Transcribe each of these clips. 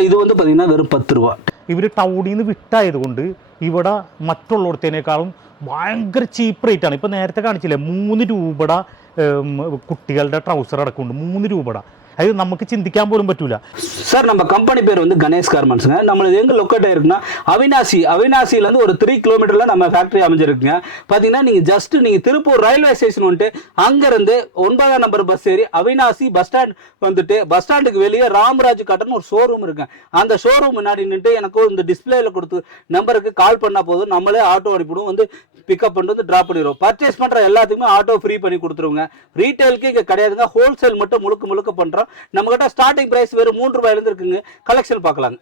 ഇത് വന്ന് பார்த்தீங்கன்னா വെറും പത്ത് രൂപ ഇവർ ടൗണിൽ നിന്ന് വിട്ടായതുകൊണ്ട് ഇവിടെ മറ്റുള്ളടത്തേനേക്കാളും ഭയങ്കര ചീപ്പ് റേറ്റാണ് ഇപ്പം നേരത്തെ കാണിച്ചില്ലേ മൂന്ന് രൂപയുടെ ഉം, കുട്ടികളുടെ ട്രൗസർ അടക്കമുണ്ട് മൂന്ന് രൂപയുടെ അത് നമുക്ക് ചിന്തിക്കാൻ പോലും പറ്റൂല சார் நம்ம கம்பெனி பேர் வந்து கணேஷ் கார்மெண்ட்ஸுங்க நம்மளது எங்கே லொக்கேட் ஆயிருக்குன்னா அவினாசி அவினாசிலேருந்து ஒரு த்ரீ கிலோமீட்டரில் நம்ம ஃபேக்ட்ரி அமைஞ்சிருக்குங்க பார்த்தீங்கன்னா நீங்கள் ஜஸ்ட் நீங்கள் திருப்பூர் ரயில்வே ஸ்டேஷன் வந்துட்டு அங்கேருந்து ஒன்பதாம் நம்பர் பஸ் ஏறி அவினாசி பஸ் ஸ்டாண்ட் வந்துட்டு பஸ் ஸ்டாண்டுக்கு வெளியே ராமராஜ் காட்டன்னு ஒரு ஷோரூம் இருக்குங்க அந்த ஷோரூம் முன்னாடி நின்று எனக்கு இந்த டிஸ்பிளேல கொடுத்து நம்பருக்கு கால் பண்ணால் போதும் நம்மளே ஆட்டோ அனுப்பிடுவோம் வந்து பிக்கப் பண்ணிட்டு வந்து ட்ராப் பண்ணிடுவோம் பர்ச்சேஸ் பண்ணுற எல்லாத்துக்குமே ஆட்டோ ஃப்ரீ பண்ணி கொடுத்துருவோங்க ரீட்டைலுக்கு இங்கே கிடையாதுங்க ஹோல்சேல் மட்டும் முழுக்க முழுக்க பண்ணுறோம் நம்மகிட்ட ஸ்டார்டிங் ப்ரைஸ் வெறும் மூன்று ரூபாயிலேருந்து இருக்குங்க கலெக்ஷன் பார்க்கலாங்க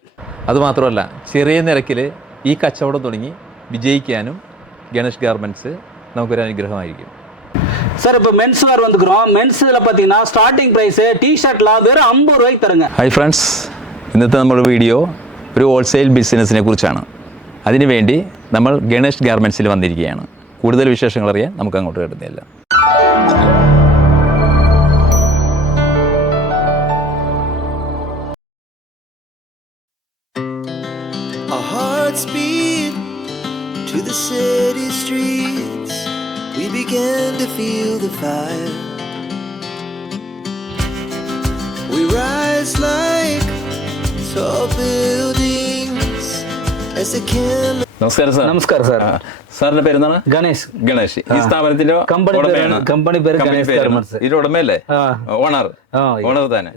അതുമാത്രമല്ല ചെറിയ നിരക്കിൽ ഈ കച്ചവടം തുടങ്ങി വിജയിക്കാനും ഗണേഷ് ഗാർമെൻറ്റ്സ് നമുക്കൊരു അനുഗ്രഹമായിരിക്കും சார் இப்போ மென்ஸ் வேர் வந்துக்கிறோம் மென்ஸ் இதில் பார்த்தீங்கன்னா ஸ்டார்டிங் ப்ரைஸு டிஷர்ட்லாம் வெறும் ஐம்பது ரூபாய்க்கு தருங்க ഹായ് ഫ്രണ്ട്സ് ഇന്നത്തെ നമ്മുടെ വീഡിയോ ഒരു ഹോൾസെയിൽ ബിസിനസ്സിനെ കുറിച്ചാണ് അതിനുവേണ്ടി നമ്മൾ ഗണേഷ് ഗാർമെൻസിൽ വന്നിരിക്കുകയാണ്. കൂടുതൽ വിശേഷങ്ങൾ അറിയാൻ നമുക്ക് അങ്ങോട്ട് കിട്ടുന്നില്ല. Like tall buildings as a candle. നമസ്കാരം സാർ. നമസ്കാരം സാർ. സാറിന്റെ പേരെന്താണ്? ഗണേഷ്. ഗണേഷ്. ഈ സ്ഥാപനത്തിന്റെ കമ്പനി കമ്പനി പേര് ഇത് ഉടമയല്ലേ? ഓണർ. ഓണർ തന്നെ.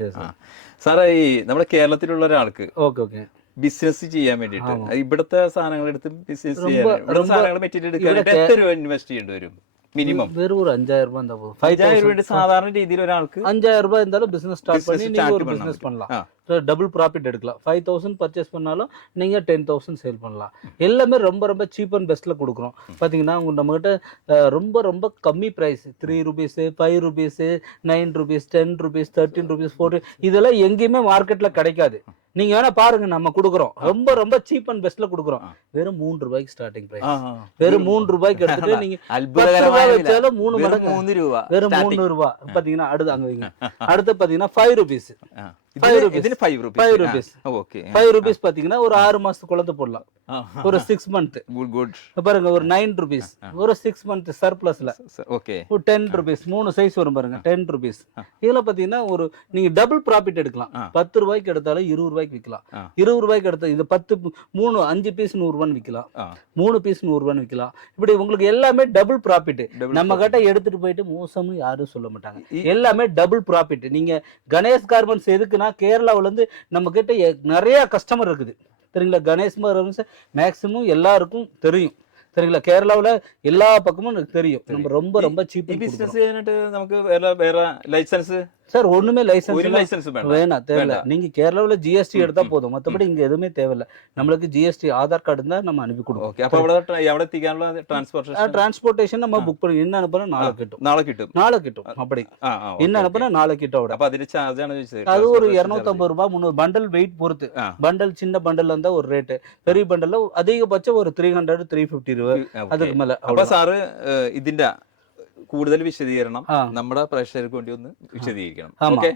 സാറേ ഈ നമ്മുടെ കേരളത്തിലുള്ള ഒരാൾക്ക് ഓക്കെ ഓക്കെ. ബിസിനസ് ചെയ്യാൻ വേണ്ടിയിട്ട് ഇവിടുത്തെ സാധനങ്ങൾ എടുത്ത് ബിസിനസ് ചെയ്യാൻ ഇവിടുത്തെ സാധനങ്ങൾ മെറ്റീരിയൽ എടുക്കാൻ എത്ര രൂപ ഇൻവെസ്റ്റ് ചെയ്യേണ്ടി വരും? മിനിമം வெறும் ஒரு அஞ்சாயிரம் ரூபாய் இருந்தால் போதும் ஃபைவ் അയ്യായിരം രൂപയുടെ സാധാരണ രീതിയിൽ ഒരാൾക്ക് அஞ்சாயிரம் ரூபாய் இருந்தாலும் பிசினஸ் ஸ்டார்ட் Business பண்ணி நீங்க start ஒரு பண்ணலாம். பிசினஸ் பண்ணலாம் ஆ. டபுள் ப்ராஃபிட் எடுக்கலாம் ஃபைவ் தௌசண்ட் பர்ச்சேஸ் பண்ணாலும் நீங்க டென் தௌசண்ட் சேல் பண்ணலாம் எல்லாமே ரொம்ப ரொம்ப சீப் அண்ட் பெஸ்ட்ல கொடுக்குறோம் பாத்தீங்கன்னா உங்க நம்மகிட்ட அஹ், ரொம்ப ரொம்ப கம்மி price three rupees five rupees nine rupees ten rupees thirteen rupees forty இதெல்லாம் எங்கேயுமே மார்க்கெட்ல கிடைக்காது நீங்க வேணா பாருங்க நம்ம கொடுக்குறோம். ரொம்ப ரொம்ப சீப் அண்ட் பெஸ்ட்ல குடுக்குறோம். வெறும் மூன்று ரூபாய்க்கு ஸ்டார்டிங் பிரைஸ் வெறும் மூன்று ரூபாய்க்கு எடுத்துட்டு நீங்க பத்து மூணு வச்சாலும் மூணு மடங்கு. வெறும் மூணு ரூபாய் பாத்தீங்கன்னா அடுத்து அங்க வைங்க. அடுத்து பாத்தீங்கன்னா ஃபைவ் ருபீஸ் பாத்தீங்கன்னா ஒரு ஆறு மாசத்து குழந்தை போடலாம். ஒரு சிக்ஸ் மந்த் பாருங்க ஒரு நைன் ருபீஸ் ஒரு சிக்ஸ் மந்த் சர்ப்ளஸ்ல டென் ருபீஸ் மூணு சைஸ் வரும் பாருங்க டென் ருபீஸ் இதுல பாத்தீங்கன்னா ஒரு நீங்க டபுள் ப்ராஃபிட் எடுக்கலாம். பத்து ரூபாய்க்கு எடுத்தாலும் இருபது ரூபாய்க்கு விற்கலாம் இருபது ரூபாய்க்கு எடுத்த இது பத்து மூணு அஞ்சு பீஸ் நூறுரூவான்னு விற்கலாம் மூணு பீஸ் நூறுரூவான்னு விற்கலாம் இப்படி உங்களுக்கு எல்லாமே டபுள் ப்ராஃபிட் நம்ம கிட்ட எடுத்துட்டு போயிட்டு மோசமும் யாரும் சொல்ல மாட்டாங்க. எல்லாமே டபுள் ப்ராஃபிட் நீங்க கணேஷ் கார்மெண்ட்ஸ் எதுக்குன்னா கேரளாவுல இருந்து நம்ம கிட்ட எ- நிறைய கஸ்டமர் இருக்குது சரிங்களா கணேஷ் கார்மெண்ட்ஸ் மேக்ஸிமம் எல்லாருக்கும் தெரியும் சரிங்களா கேரளாவுல எல்லா பக்கமும் எனக்கு தெரியும் நம்ம ரொம்ப ரொம்ப ഈ சீப் ബിസിനസ് ചെയ്യാനായിട്ട് നമുക്ക് വേറെ വേറെ ലൈസൻസ് சார் ஒண்ணுமே ഒരു லைசன்ஸ் ലൈസൻസ് വേണം வேணாம் தேவையில்ல வேண்டாம். நீங்க கேரளாவுல ஜிஎஸ்டி எடுத்தா ம், போதும் மத்தபடி இங்க எதுவுமே தேவையில்ல நம்மளுக்கு ஜிஎஸ்டி ஆதார் கார்டு இருந்தா நம்ம அனுப்பி ഓക്കെ கொடுப்போம் അപ്പൊ അവിടെ ട്ര- അവിടെ എത്തിക്കാനുള്ള ട്രാൻസ്പോർട്ടേഷൻ டிரான்ஸ்போர்ட்டேஷன் நம்ம ஆ. புக் பண்ணி என்ன அனுப்புனா நாளை கிட்டும் നാളെ കിട്ടും நாளை கிட்டும் அப்படி ആ ആ okay, என்ன okay. அனுப்புனா நாளை கிட்ட விட അപ്പൊ അതിന്റെ ചാർജ് ആണ് ചോദിച്ചത് அது ஒரு transportation இருநூத்தம்பது ரூபாய் முந்நூறு பண்டல் வெயிட் பொறுத்து ஆ. பண்டல் சின்ன பண்டல் இருந்தா ஒரு ரேட்டு பெரிய பண்டல்ல அதிகபட்சம் ஒரு த்ரீ ஹண்ட்ரட் த்ரீ ஃபிஃப்டி ரூபாய் charge. Okay. அதுக்கு மேல അപ്പൊ அவ்வளவுதான். സാറ് ഏഹ്, ഇതിന്റെ കൂടുതൽ വിശദീകരണം നമ്മുടെ പ്രേക്ഷകർക്ക് വേണ്ടി ഒന്ന് വിശദീകരിക്കണം. ഓക്കെ?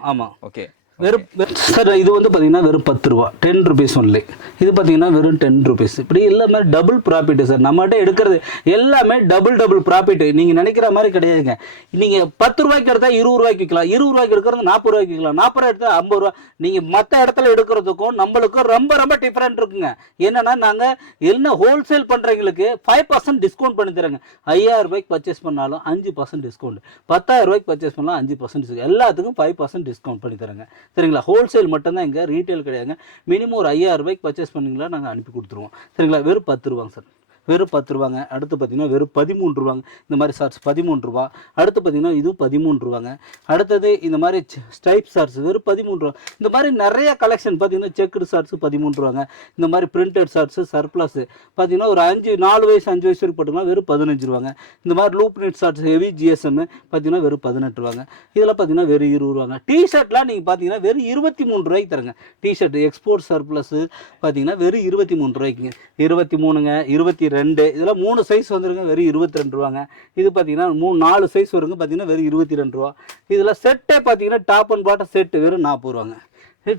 ഓക്കെ. வெறும் சார் இது வந்து பார்த்தீங்கன்னா வெறும் பத்து ரூபா. டென் ருபீஸ் ஒன்லி இது பார்த்தீங்கன்னா வெறும் டென் ருபீஸ் இப்படி எல்லாமே டபுள் ப்ராஃபிட் சார் நம்மகிட்ட எடுக்கிறது எல்லாமே டபுள் டபுள் ப்ராஃபிட் நீங்கள் நினைக்கிற மாதிரி கிடையாதுங்க. நீங்கள் பத்து ரூபாய்க்கு எடுத்தால் இருபது ரூபாய்க்கு விற்கலாம் இருபது ரூபாய்க்கு எடுக்கிறது நாற்பது ரூபாய்க்கு விற்கலாம் நாற்பது ரூபாய் எடுத்தால் ஐம்பது ரூபா நீங்கள் மற்ற இடத்துல எடுக்கிறதுக்கும் நம்மளுக்கும் ரொம்ப ரொம்ப டிஃப்ரெண்ட் இருக்குங்க. என்னன்னா நாங்கள் என்ன ஹோல்சேல் பண்ணுறவங்களுக்கு ஃபைவ் பர்சன்ட் டிஸ்கவுண்ட் பண்ணி தராங்க ஐயாயிரம் ரூபாய்க்கு பர்ச்சேஸ் பண்ணாலும் அஞ்சு பர்சன்ட் டிஸ்கவுண்ட் பத்தாயிரம் ரூபாய்க்கு பர்ச்சேஸ் பண்ணாலும் அஞ்சு பர்சன்ட் எல்லாத்துக்கும் ஃபைவ் பர்சன்ட் டிஸ்கவுண்ட் பண்ணி தராங்க சரிங்களா? ஹோல்சேல் மட்டும்தான் இங்கே ரீட்டைல் கிடையாதுங்க. மினிமம் ஒரு ஐயாயிரம் ரூபாய்க்கு பர்ச்சேஸ் பண்ணீங்களா நாங்கள் அனுப்பி கொடுத்துருவோம். சரிங்களா? வெறும் பத்து ரூபாங்க சார். வெறும் பத்து ரூபாங்க. அடுத்து பார்த்தீங்கன்னா வெறும் பதிமூன்று ரூபாங்க. இந்த மாதிரி ஷார்ட்ஸ் பதிமூன்று ரூபா. அடுத்து பார்த்தீங்கன்னா இதுவும் பதிமூன்று ரூபாங்க. அடுத்தது இந்த மாதிரி ஸ்டைப் ஷார்ட்ஸ் வெறும் பதிமூன்று ரூபா. இந்த மாதிரி நிறைய கலெக்ஷன் பார்த்தீங்கன்னா செக்குடு ஷார்ட்ஸ் பதிமூன்று ரூபாங்க. இந்த மாதிரி பிரிண்டட் ஷார்ட்ஸ் சர்ப்ளஸ் பார்த்தீங்கன்னா ஒரு அஞ்சு நாலு வயசு அஞ்சு வயசு வரைக்கும் போட்டோம்னா வெறும் பதினஞ்சு ரூபாங்க. இந்த மாதிரி loop net shorts heavy GSM பார்த்தீங்கன்னா வெறும் பதினெட்டு ரூபாங்க. இதெல்லாம் பார்த்தீங்கன்னா வெறும் இருபது ரூபாங்க. டிஷர்ட்லாம் நீங்கள் பார்த்தீங்கன்னா வெறும் இருபத்தி மூணு ரூபாய்க்கு தரங்க. டிஷர்ட் எக்ஸ்போர்ட் சர்ப்ளஸ் பார்த்தீங்கன்னா வெறும் இருபத்தி மூணு ரூபாய்க்குங்க. இருபத்தி மூணுங்க இருபத்தி ரெண்டு ரெண்டு. இதெல்லாம் மூணு சைஸ் வந்துருங்க வெறும் இருபத்தி ரெண்டு ரூபாங்க. இது பார்த்தீங்கன்னா மூணு நாலு சைஸ் வருங்க பார்த்தீங்கன்னா வெறும் இருபத்தி ரெண்டு ரூபா. இதில் செட்டே பார்த்தீங்கன்னா டாப் அண்ட் பாட்டம் செட்டு வெறும் நாற்பது ரூபாங்க.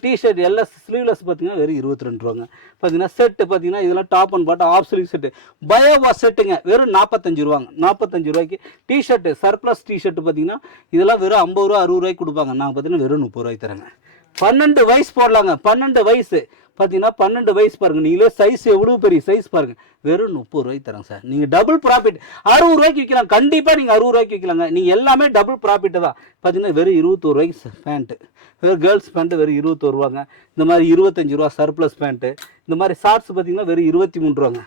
டிஷர்ட் எல்லாம் ஸ்லீவ்லெஸ் பார்த்தீங்கன்னா வெறும் இருபத்தி ரெண்டு ரூபாங்க பார்த்தீங்கன்னா செட்டு பார்த்தீங்கன்னா இதெல்லாம் top and bottom off sleeve set பயோவா செட்டுங்க வெறும் நாற்பத்தஞ்சு ரூபாங்க. நாற்பத்தஞ்சு ரூபாய்க்கு டிஷர்ட்டு சர்ப்ளஸ் டிஷர்ட்டு பார்த்தீங்கன்னா இதெல்லாம் வெறும் ஐம்பது ரூபா அறுபது ரூபாய்க்கு கொடுப்பாங்க. நாங்கள் பார்த்தீங்கன்னா வெறும் முப்பது ரூபாய்க்கு தரேங்க. பன்னெண்டு வயசு போடலாங்க. பன்னெண்டு வயசு. பார்த்தீங்கன்னா பன்னெண்டு வயசு பாருங்கள் நீங்களே சைஸ் எவ்வளோ பெரிய சைஸ் பாருங்க. வெறும் முப்பது ரூபாய்க்கு தரேன் சார் நீங்கள் டபுள் ப்ராஃபிட் அறுபது ரூபாய்க்கு விற்கலாம் கண்டிப்பாக நீங்கள் அறுபது ரூபாய்க்கு விற்கலாங்க நீங்கள் எல்லாமே டபுள் ப்ராஃபிட்டு தான். பார்த்தீங்கன்னா வெறும் இருபத்தோரு ரூபாய்க்கு பேண்ட்டு வெறும் கேர்ள்ஸ் பேண்ட்டு வெறும் இருபத்தோரு ரூபாங்க. இந்த மாதிரி இருபத்தஞ்சு ரூபா சர்ப்ளஸ் பேண்ட்டு இந்த மாதிரி ஷார்ட்ஸ் பார்த்தீங்கன்னா வெறும் இருபத்தி மூணு ரூபாங்க.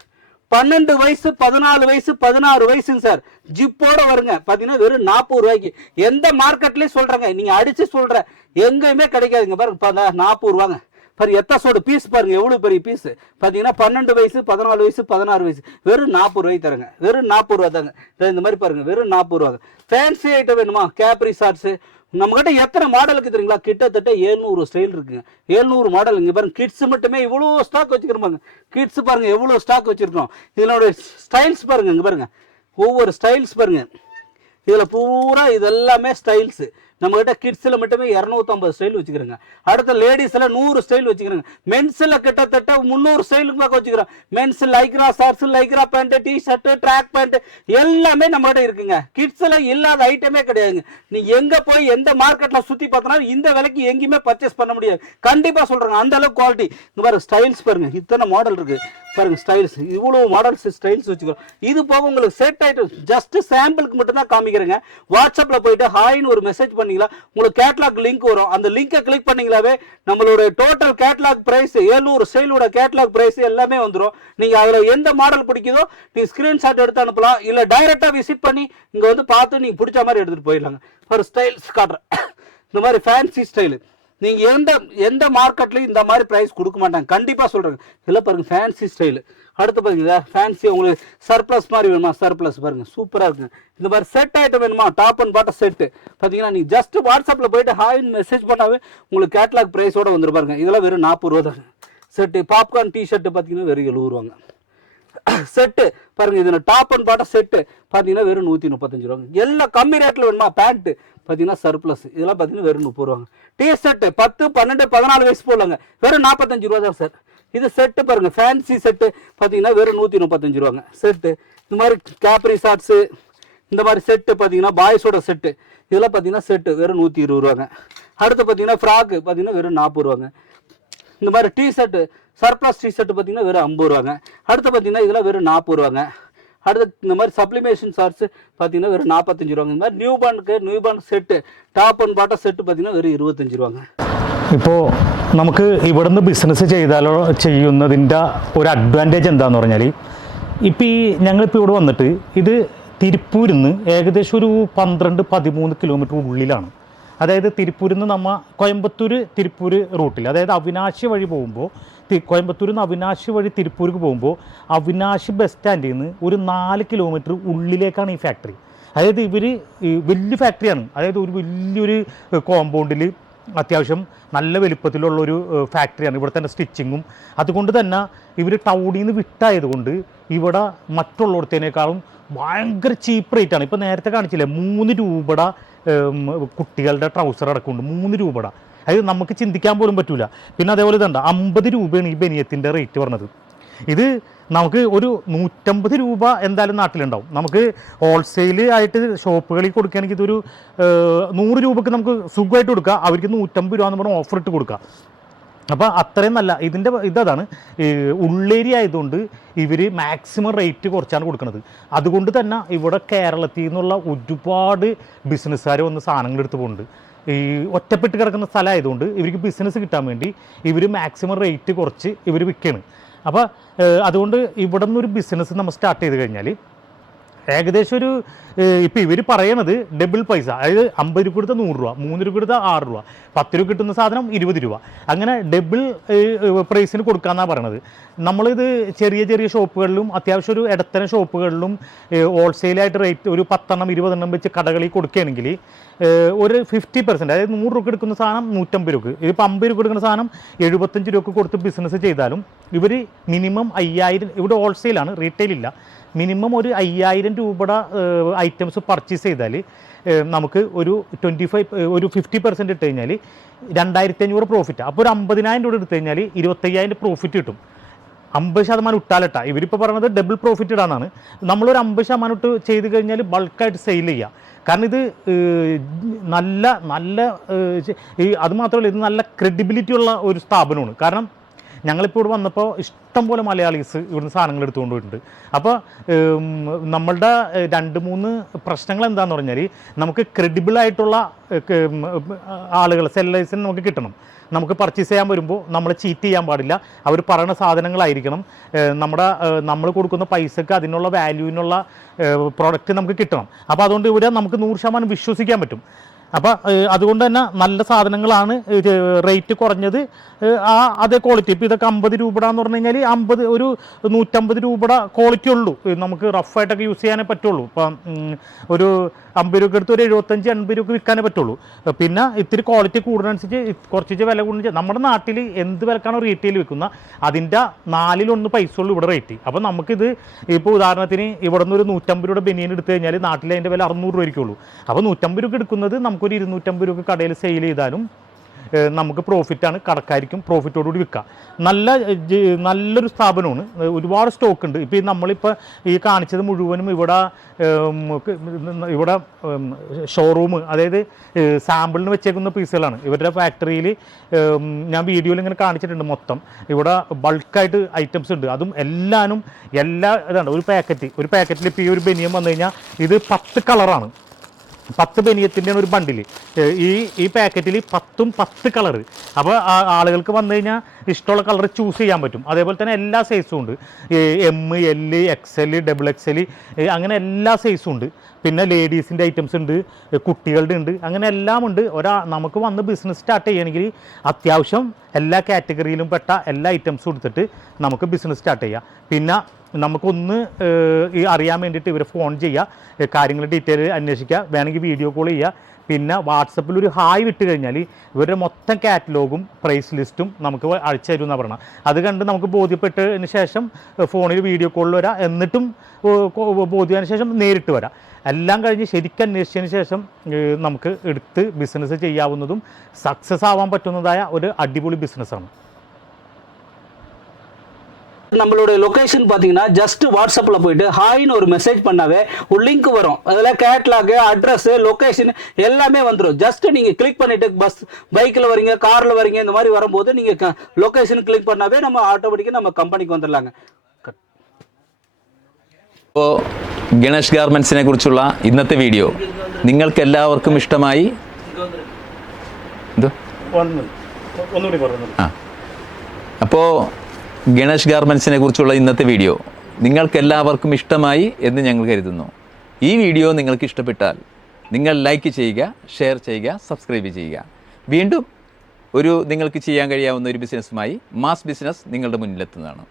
பன்னெண்டு வயசு பதினாலு வயசு பதினாறு வயசுங்க சார் ஜிப்போட வருங்க. பார்த்தீங்கன்னா வெறும் நாற்பது ரூபாய்க்கு. எந்த மார்க்கெட்லேயும் சொல்கிறேங்க நீங்கள் அடித்து சொல்கிற எங்கேயுமே கிடைக்காதுங்க பாருங்க. நாற்பது ரூபாங்க. பாரு எத்தசோட பீஸ் பாருங்க எவ்வளோ பெரிய பீஸ் பார்த்தீங்கன்னா பன்னெண்டு வயசு பதினாலு வயசு பதினாறு வயசு. வெறும் நாற்பது ரூபாய் தரங்க. வெறும் நாற்பது ரூபா தாங்க. இந்த மாதிரி பாருங்க வெறும் நாற்பது ரூபா ஃபேன்சி ஐட்டம் வேணுமா? கேப்ரி ஷார்ட்ஸு நம்மகிட்ட எத்தனை மாடலுக்கு தெரியுங்களா? கிட்டத்தட்ட ஏழ்நூறு ஸ்டைல் இருக்குங்க. ஏழ்நூறு மாடல் இங்கே பாருங்க கிட்ஸ் மட்டுமே இவ்வளோ ஸ்டாக் வச்சுக்கிறோம் கிட்ஸ் பாருங்க எவ்வளோ ஸ்டாக் வச்சிருக்கோம் இதனோட ஸ்டைல்ஸ் பாருங்க இங்கே பாருங்க. ஒவ்வொரு ஸ்டைல்ஸ் பாருங்க. இதில் பூரா இது எல்லாமே ஸ்டைல்ஸு நம்மகிட்ட கிட்ஸில் மட்டுமே இரநூத்தம்பது ஸ்டைல் வச்சுக்கிறோங்க. அடுத்த லேடிஸில் நூறு ஸ்டைல் வச்சுக்கிறோங்க. மென்ஸில் கிட்டத்தட்ட முந்நூறு ஸ்டைலுக்கு பக்கம் வச்சுக்கிறோம். Men's Lycra shorts Lycra pant T shirt track pant எல்லாமே நம்மகிட்ட இருக்குங்க. கிட்ஸில் இல்லாத ஐட்டமே கிடையாதுங்க. நீ எங்கே போய் எந்த மார்க்கெட்டில் சுற்றி பார்த்தனாலும் இந்த விலைக்கு எங்கேயுமே பர்ச்சேஸ் பண்ண முடியாது. கண்டிப்பாக சொல்கிறேங்க அந்த அளவுக்கு குவாலிட்டி இந்த பாருங்க ஸ்டைல்ஸ் பாருங்கள் இத்தனை மாடல் இருக்குது பாருங்க ஸ்டைல்ஸ் இவ்வளோ மாடல்ஸ் ஸ்டைல்ஸ் வச்சுக்கிறோம். இது போக உங்களுக்கு செட் ஐட்டம் ஜஸ்ட் சாம்பிளுக்கு மட்டும் தான் காமிக்கிறேங்க. வாட்ஸ்அப்பில் போயிட்டு ஹாய்னு ஒரு மெசேஜ் பண்ணி பண்ணீங்களா? உங்களுக்கு கேட்லாக் லிங்க் வரும். அந்த லிங்கை கிளிக் பண்ணீங்களாவே நம்மளோட டோட்டல் கேட்லாக் பிரைஸ் ஏழ்நூறு ஸ்டைலோட கேட்லாக் பிரைஸ் எல்லாமே வந்துடும் நீங்கள் அதில் எந்த மாடல் பிடிக்குதோ நீங்கள் ஸ்க்ரீன்ஷாட் எடுத்து அனுப்பலாம். இல்லை டைரெக்டாக விசிட் பண்ணி இங்கே வந்து பார்த்து நீங்கள் பிடிச்ச மாதிரி எடுத்துகிட்டு போயிடலாங்க. ஒரு ஸ்டைல்ஸ் காட்டுறேன். இந்த மாதிரி ஃபேன்சி ஸ்டைலு நீங்கள் எந்த எந்த மார்க்கெட்லையும் இந்த மாதிரி ப்ரைஸ் கொடுக்க மாட்டாங்க. கண்டிப்பாக சொல்கிறேங்க இல்லை பாருங்கள் ஃபேன்சி ஸ்டைலு அடுத்து பார்த்தீங்கன்னா ஃபேன்சி உங்களுக்கு சர்ப்ளஸ் மாதிரி வேணுமா? சர்ப்ளஸ் பாருங்கள் சூப்பராக இருக்குங்க. இந்த மாதிரி செட் ஐட்டம் வேணுமா? டாப் அண்ட் பாட்டம் செட்டு பார்த்தீங்கன்னா நீங்கள் ஜஸ்ட் வாட்ஸ்அப்பில் போயிட்டு ஹாய்னு மெசேஜ் பண்ணாவே உங்களுக்கு கேட்லாக் ப்ரைஸோட வந்துரு பாருங்க. இதெல்லாம் வெறும் நாற்பது ரூபா தாங்க. செட்டு பாப்கார்ன் டிஷர்ட்டு பார்த்தீங்கன்னா வெறும் எழுபது ரூபாங்க. செட்டு பாருங்க இதில் டாப் அண்ட் பாட்டம் செட்டு பார்த்தீங்கன்னா வெறும் நூற்றி முப்பத்தஞ்சு ரூபாங்க. எல்லாம் கம்மி ரேட்டில் வேணுமா? பேண்ட்டு பார்த்தீங்கன்னா சர்ப்ளஸ் இதெல்லாம் பார்த்தீங்கன்னா வெறும் முப்பது ரூபாங்க. டீ ஷர்ட்டு பத்து பன்னெண்டு பதினாலு வயசு போடலாங்க வெறும் நாற்பத்தஞ்சு ரூபா தான் சார் இது செட்டு பாருங்கள் ஃபேன்சி செட்டு பார்த்தீங்கன்னா வெறும் நூற்றி முப்பத்தஞ்சு ரூபாங்க. செட்டு இந்த மாதிரி கேப்ரி ஷார்ட்ஸு இந்த மாதிரி செட்டு பார்த்தீங்கன்னா பாய்ஸோட செட்டு இதெல்லாம் பார்த்தீங்கன்னா செட்டு வெறும் நூற்றி இருபது ரூபாங்க. அடுத்து பார்த்தீங்கன்னா ஃப்ராக்கு பார்த்தீங்கன்னா வெறும் நாற்பது ரூபாங்க. இந்த மாதிரி டி ஷர்ட்டு சர்ப்ளஸ் டி பார்த்தீங்கன்னா வெறும் ஐம்பது ரூபாங்க. அடுத்து பார்த்தீங்கன்னா இதெல்லாம் வெறும் நாற்பது ரூபாங்க. அடுத்து இந்த மாதிரி சப்ளிமேஷன் ஷார்ட்ஸ் பார்த்தீங்கன்னா வெறும் நாற்பத்தஞ்சு ரூபாங்க இந்த மாதிரி new பார்னுக்கு new born set top and bottom set பார்த்தீங்கன்னா வெறும் இருபத்தஞ்சு ரூபாங்க ഇപ്പോൾ നമുക്ക് ഇവിടുന്ന് ബിസിനസ് ചെയ്താലോ ചെയ്യുന്നതിൻ്റെ ഒരു അഡ്വാൻറ്റേജ് എന്താന്ന് പറഞ്ഞാൽ ഇപ്പോൾ ഈ ഞങ്ങളിപ്പോൾ ഇവിടെ വന്നിട്ട് ഇത് തിരുപ്പൂരിൽ നിന്ന് ഏകദേശം ഒരു പന്ത്രണ്ട് പതിമൂന്ന് കിലോമീറ്റർ ഉള്ളിലാണ് അതായത് തിരുപ്പൂരിൽ നിന്ന് നമ്മ കോയമ്പത്തൂർ തിരുപ്പൂർ റൂട്ടിൽ അതായത് അവിനാശി വഴി പോകുമ്പോൾ തി- കോയമ്പത്തൂരിൽ നിന്ന് അവിനാശി വഴി തിരുപ്പൂർക്ക് പോകുമ്പോൾ അവിനാശി ബസ് സ്റ്റാൻഡിൽ നിന്ന് ഒരു നാല് കിലോമീറ്റർ ഉള്ളിലേക്കാണ് ഈ ഫാക്ടറി അതായത് ഇവർ വലിയ ഫാക്ടറിയാണ് അതായത് ഒരു വലിയൊരു കോമ്പൗണ്ടിൽ അത്യാവശ്യം നല്ല വലിപ്പത്തിലുള്ളൊരു ഫാക്ടറിയാണ് ഇവിടെ തന്നെ സ്റ്റിച്ചിങ്ങും അതുകൊണ്ട് തന്നെ ഇവർ ടൗണിൽ നിന്ന് വിട്ടായതുകൊണ്ട് ഇവിടെ മറ്റുള്ളിടത്തേനേക്കാളും ഭയങ്കര ചീപ്പ് റേറ്റാണ് ഇപ്പോൾ നേരത്തെ കാണിച്ചില്ലേ മൂന്ന് രൂപയുടെ കുട്ടികളുടെ ട്രൗസർ അടക്കമുണ്ട്. മൂന്ന് രൂപയുടെ അതായത് നമുക്ക് ചിന്തിക്കാൻ പോലും പറ്റൂല. പിന്നെ അതേപോലെ ഇതുണ്ട് അമ്പത് രൂപയാണ് ഈ ബനിയത്തിന്റെ റേറ്റ് പറഞ്ഞത്. ഇത് നമുക്ക് ഒരു നൂറ്റമ്പത് രൂപ എന്തായാലും നാട്ടിലുണ്ടാവും. നമുക്ക് ഹോൾസെയിൽ ആയിട്ട് ഷോപ്പുകളിൽ കൊടുക്കുകയാണെങ്കിൽ ഇതൊരു നൂറ് രൂപക്ക് നമുക്ക് സുഖമായിട്ട് കൊടുക്കുക അവർക്ക് നൂറ്റമ്പത് രൂപ എന്ന് പറഞ്ഞാൽ ഓഫർ ഇട്ട് കൊടുക്കുക അപ്പോൾ അത്രയും നല്ല ഇതിന്റെ ഇതാണ് ഉള്ളേരി ആയതുകൊണ്ട് ഇവർ മാക്സിമം റേറ്റ് കുറച്ചാണ് കൊടുക്കുന്നത്. അതുകൊണ്ട് തന്നെ ഇവിടെ കേരളത്തിൽ നിന്നുള്ള ഒരുപാട് ബിസിനസ്സുകാർ വന്ന് സാധനങ്ങൾ എടുത്ത് പോകുന്നുണ്ട്. ഈ ഒറ്റപ്പെട്ട് കിടക്കുന്ന സ്ഥലമായതുകൊണ്ട് ഇവർക്ക് ബിസിനസ് കിട്ടാൻ വേണ്ടി ഇവർ മാക്സിമം റേറ്റ് കുറച്ച് ഇവർ വിൽക്കുകയാണ് അപ്പോൾ അതുകൊണ്ട് ഇവിടെ നിന്നൊരു ബിസിനസ് നമ്മൾ സ്റ്റാർട്ട് ചെയ്ത് കഴിഞ്ഞാൽ ഏകദേശം ഒരു ഇപ്പം ഇവർ പറയണത് ഡബിൾ പൈസ അതായത് അമ്പത് രൂപ കൊടുത്ത നൂറ് രൂപ മൂന്ന് രൂപ കൊടുത്ത ആറ് രൂപ പത്ത് രൂപ കിട്ടുന്ന സാധനം ഇരുപത് രൂപ. അങ്ങനെ ഡബിൾ പ്രൈസിന് കൊടുക്കാമെന്നാണ് പറയണത്. നമ്മളിത് ചെറിയ ചെറിയ ഷോപ്പുകളിലും അത്യാവശ്യം ഒരു ഇടത്തരം ഷോപ്പുകളിലും ഹോൾസെയിലായിട്ട് റേറ്റ് ഒരു പത്തെണ്ണം ഇരുപതെണ്ണം വെച്ച് കടകളിൽ കൊടുക്കുകയാണെങ്കിൽ ഒരു ഫിഫ്റ്റി പെർസെന്റ് അതായത് നൂറ് രൂപ എടുക്കുന്ന സാധനം നൂറ്റമ്പത് രൂപ ഇതിപ്പോൾ അമ്പത് രൂപ എടുക്കുന്ന സാധനം എഴുപത്തഞ്ച് രൂപ കൊടുത്ത് ബിസിനസ് ചെയ്താലും ഇവർ മിനിമം അയ്യായിരം ഇവിടെ ഹോൾസെയിലാണ് റീറ്റെയിൽ ഇല്ല. മിനിമം ഒരു അയ്യായിരം രൂപയുടെ ഐറ്റംസ് പർച്ചേസ് ചെയ്താൽ നമുക്ക് ഒരു ട്വന്റി ഫൈവ് ഒരു ഫിഫ്റ്റി പെർസെന്റ് ഇട്ട് കഴിഞ്ഞാൽ രണ്ടായിരത്തി അഞ്ഞൂറ് പ്രോഫിറ്റ് അപ്പോൾ ഒരു അമ്പതിനായിരം രൂപ എടുത്തു കഴിഞ്ഞാൽ ഇരുപത്തയ്യായിരം പ്രോഫിറ്റ് കിട്ടും. അമ്പത് ശതമാനം ഇട്ടാലിട്ട. ഇവരിപ്പോൾ പറയുന്നത് ഡബിൾ പ്രോഫിറ്റ് ഇടാനാണ്. നമ്മളൊരു അമ്പത് ശതമാനം ഇട്ട് ചെയ്ത് കഴിഞ്ഞാൽ ബൾക്കായിട്ട് സെയിൽ ചെയ്യുക കാരണം ഇത് നല്ല നല്ല ഈ അത് മാത്രമല്ല ഇത് നല്ല ക്രെഡിബിലിറ്റി ഉള്ള ഒരു സ്ഥാപനമാണ്. കാരണം ഞങ്ങളിപ്പോൾ ഇവിടെ വന്നപ്പോൾ ഇഷ്ടം പോലെ മലയാളീസ് ഇവിടുന്ന് സാധനങ്ങൾ എടുത്തുകൊണ്ട് പോയിട്ടുണ്ട്. അപ്പോൾ നമ്മളുടെ രണ്ട് മൂന്ന് പ്രശ്നങ്ങൾ എന്താണെന്ന് പറഞ്ഞാൽ നമുക്ക് ക്രെഡിബിൾ ആയിട്ടുള്ള ആളുകൾ സെല്ലേഴ്സിന് നമുക്ക് കിട്ടണം. നമുക്ക് പർച്ചേസ് ചെയ്യാൻ വരുമ്പോൾ നമ്മൾ ചീറ്റ് ചെയ്യാൻ പാടില്ല. അവർ പറയുന്ന സാധനങ്ങളായിരിക്കണം. നമ്മുടെ നമ്മൾ കൊടുക്കുന്ന പൈസക്ക് അതിനുള്ള വാല്യൂവിനുള്ള പ്രൊഡക്റ്റ് നമുക്ക് കിട്ടണം. അപ്പോൾ അതുകൊണ്ട് ഇവിടെ നമുക്ക് നൂറ് ശതമാനം വിശ്വസിക്കാൻ പറ്റും. അപ്പോൾ അതുകൊണ്ട് തന്നെ നല്ല സാധനങ്ങളാണ് റേറ്റ് കുറഞ്ഞത്. ആ അതേ ക്വാളിറ്റി ഇപ്പോൾ ഇതൊക്കെ അമ്പത് രൂപയുടെ എന്ന് പറഞ്ഞു കഴിഞ്ഞാൽ അമ്പത് ഒരു നൂറ്റമ്പത് രൂപയുടെ ക്വാളിറ്റി ഉള്ളൂ. നമുക്ക് റഫായിട്ടൊക്കെ യൂസ് ചെയ്യാനേ പറ്റുള്ളൂ. ഇപ്പം ഒരു അമ്പത് രൂപ എടുത്ത് ഒരു എഴുപത്തഞ്ച് എൺപത് രൂപ വിൽക്കാനേ പറ്റുള്ളൂ. പിന്നെ ഇത്തിരി ക്വാളിറ്റി കൂടുന്നതനുസരിച്ച് കുറച്ച് വില കൂടുന്ന നമ്മുടെ നാട്ടിൽ എന്ത് വിലക്കാണോ റീറ്റെയിൽ വിൽക്കുന്ന അതിന്റെ നാലിലൊന്ന് പൈസ ഉള്ളൂ ഇവിടെ റേറ്റ് അപ്പോൾ നമുക്കിത് ഇപ്പോൾ ഉദാഹരണത്തിന് ഇവിടെ നിന്ന് ഒരു നൂറ്റമ്പത് രൂപ ബനിയൻ എടുത്തു കഴിഞ്ഞാൽ നാട്ടിൽ അതിന്റെ വില അറുന്നൂറ് രൂപയ്ക്കുള്ളൂ അപ്പോൾ നൂറ്റമ്പത് രൂപ എടുക്കുന്നത് നമുക്കൊരു ഇരുന്നൂറ്റമ്പത് രൂപ കടയിൽ സെയിൽ ചെയ്താലും നമുക്ക് പ്രോഫിറ്റാണ് കടക്കാർക്കും പ്രോഫിറ്റോടുകൂടി വിൽക്കാം. നല്ല നല്ലൊരു സ്ഥാപനമാണ്. ഒരുപാട് സ്റ്റോക്ക് ഉണ്ട്. ഇപ്പോൾ നമ്മളിപ്പോൾ ഈ കാണിച്ചത് മുഴുവനും ഇവിടെ ഇവിടെ ഷോറൂം അതായത് സാമ്പിളിന് വെച്ചേക്കുന്ന പീസുകളാണ് ഇവരുടെ ഫാക്ടറിയിൽ ഞാൻ വീഡിയോയിൽ ഇങ്ങനെ കാണിച്ചിട്ടുണ്ട് മൊത്തം. ഇവിടെ ബൾക്കായിട്ട് ഐറ്റംസ് ഉണ്ട്. അതും എല്ലാനും എല്ലാ ഇതാണ്. ഒരു പാക്കറ്റ് ഒരു പാക്കറ്റിൽ ഇപ്പോൾ ഈ ഒരു ബനിയം വന്നു കഴിഞ്ഞാൽ ഇത് പത്ത് കളറാണ് പത്ത് ബനിയത്തിന്റെയാണ് ഒരു ബണ്ടിൽ ഈ ഈ പാക്കറ്റിൽ പത്തും പത്ത് കളർ അപ്പോൾ ആളുകൾക്ക് വന്നു കഴിഞ്ഞാൽ ഇഷ്ടമുള്ള കളർ ചൂസ് ചെയ്യാൻ പറ്റും. അതേപോലെ തന്നെ എല്ലാ സൈസും ഉണ്ട്. M L X L double X L അങ്ങനെ എല്ലാ സൈസും ഉണ്ട്. പിന്നെ ലേഡീസിന്റെ ഐറ്റംസ് ഉണ്ട് കുട്ടികളുടെ ഉണ്ട് അങ്ങനെ എല്ലാം ഉണ്ട്. ഒരാ നമുക്ക് വന്ന് ബിസിനസ് സ്റ്റാർട്ട് ചെയ്യണമെങ്കിൽ അത്യാവശ്യം എല്ലാ കാറ്റഗറിയിലും പെട്ട എല്ലാ ഐറ്റംസും എടുത്തിട്ട് നമുക്ക് ബിസിനസ് സ്റ്റാർട്ട് ചെയ്യാം. പിന്നെ നമുക്കൊന്ന് ഈ അറിയാൻ വേണ്ടിയിട്ട് ഇവരെ ഫോൺ ചെയ്യുക കാര്യങ്ങൾ ഡീറ്റെയിൽ അന്വേഷിക്കുക വേണമെങ്കിൽ വീഡിയോ കോൾ ചെയ്യുക പിന്നെ വാട്സപ്പിൽ ഒരു ഹായ് വിട്ട് കഴിഞ്ഞാൽ ഇവരുടെ മൊത്തം കാറ്റലോഗും പ്രൈസ് ലിസ്റ്റും നമുക്ക് അയച്ചു തരും എന്നാണ് പറഞ്ഞത് അത് കണ്ട് നമുക്ക് ബോധ്യപ്പെട്ടതിന് ശേഷം ഫോണിൽ വീഡിയോ കോളിൽ വരാം എന്നിട്ടും ബോധ്യമായതിനു ശേഷം നേരിട്ട് വരാം. എല്ലാം കഴിഞ്ഞ് ശരിക്കും അന്വേഷിച്ചതിന് ശേഷം നമുക്ക് എടുത്ത് ബിസിനസ് ചെയ്യാവുന്നതും സക്സസ് ആവാൻ പറ്റുന്നതായ ഒരു അടിപൊളി ബിസിനസ്സാണ് நம்மளோட லொகேஷன் பார்த்தீங்கன்னா ஜஸ்ட் வாட்ஸ்அப்பில் போயிட்டு ஹாய்னு ஒரு மெசேஜ் பண்ணாவே ஒரு லிங்க் வரும் அதில் கேட்லாக் அட்ரஸ் லொகேஷன் எல்லாமே வந்துடும் ஜஸ்ட் நீங்கள் கிளிக் பண்ணிட்டு பஸ் பைக்கில் வரீங்க காரில் வரீங்க இந்த மாதிரி வரும்போது நீங்கள் லொகேஷன் கிளிக் பண்ணாவே நம்ம ஆட்டோமேட்டிக்காக நம்ம கம்பெனிக்கு வந்துடலாங்க അപ്പോൾ ഗണേഷ് ഗാർമെൻസിനെ കുറിച്ചുള്ള ഇന്നത്തെ വീഡിയോ നിങ്ങൾക്ക് എല്ലാവർക്കും ഇഷ്ടമായി എന്തോ ഒന്നുകൂടി പറഞ്ഞു ആ അപ്പോൾ ഗണേഷ് ഗാർമെൻസിനെ കുറിച്ചുള്ള ഇന്നത്തെ വീഡിയോ നിങ്ങൾക്കെല്ലാവർക്കും ഇഷ്ടമായി എന്ന് ഞങ്ങൾ കരുതുന്നു. ഈ വീഡിയോ നിങ്ങൾക്ക് ഇഷ്ടപ്പെട്ടാൽ നിങ്ങൾ ലൈക്ക് ചെയ്യുക ഷെയർ ചെയ്യുക സബ്സ്ക്രൈബ് ചെയ്യുക. വീണ്ടും ഒരു നിങ്ങൾക്ക് ചെയ്യാൻ കഴിയാവുന്ന ഒരു ബിസിനസ്സുമായി മാസ് ബിസിനസ് നിങ്ങളുടെ മുന്നിലെത്തുന്നതാണ്.